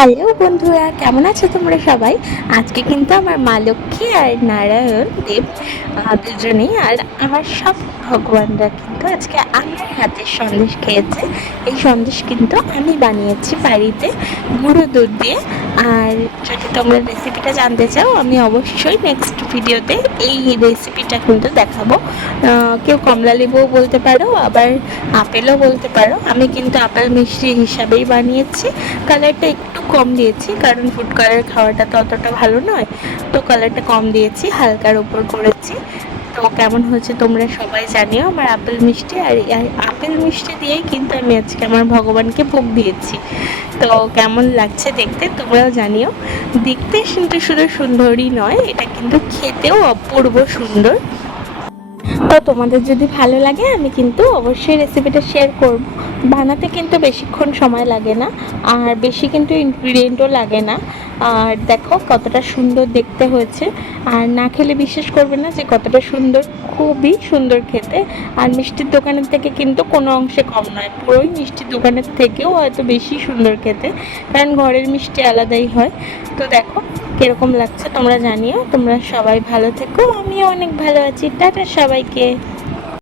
Hello বন্ধুরা, কেমন আছো তোমরা সবাই? আজকে কিন্তু আমার মা লক্ষ্মী আর নারায়ণ দেব দুজনেই। আর আমার সব ভগবানরা কিন্তু আজকে আমার হাতে সন্দেশ খেয়েছে। এই সন্দেশ কিন্তু আমি বানিয়েছি বাড়িতে গুঁড়ো দুধ দিয়ে। আর যদি তোমরা রেসিপিটা জানতে চাও, আমি অবশ্যই নেক্সট ভিডিওতে এই রেসিপিটা কিন্তু দেখাবো। কেউ কমলা লেবুও বলতে পারো, আবার আপেলও বলতে পারো। আমি কিন্তু আপেল মিষ্টি হিসাবেই বানিয়েছি। কালারটা একটু কম দিয়েছি, কারণ ফুড কালার খাওয়াটা তো অতটা ভালো নয়। তো কালারটা কম দিয়েছি, হালকার উপর করেছি। তো কেমন হয়েছে তোমরা সবাই জানিও। আমার আপেল মিষ্টি আর আপেল মিষ্টি দিয়েই কিন্তু আমি আজকে আমার ভগবানকে ভোগ দিয়েছি। তো কেমন লাগছে দেখতে তোমরাও জানিও। দেখতে কিন্তু শুধু সুন্দরই নয়, এটা কিন্তু খেতেও অপূর্ব সুন্দর। তো তোমাদের যদি ভালো লাগে, আমি কিন্তু অবশ্যই রেসিপিটা শেয়ার করব। বানাতে কিন্তু বেশিক্ষণ সময় লাগে না, আর বেশি কিন্তু ইনগ্রিডিয়েন্টও লাগে না। আর দেখো কতটা সুন্দর দেখতে হয়েছে। আর না খেলে বিশ্বাস করবে না যে কতটা সুন্দর, খুবই সুন্দর খেতে। আর মিষ্টির দোকানের থেকে কিন্তু কোনো অংশে কম নয়, পুরোই মিষ্টির দোকানের থেকেও হয়তো বেশি সুন্দর খেতে। কারণ ঘরের মিষ্টি আলাদাই হয়। তো দেখো কীরকম লাগছে, তোমরা জানিও। তোমরা সবাই ভালো থেকো, আমিও অনেক ভালো আছি। টাটা সবাইকে।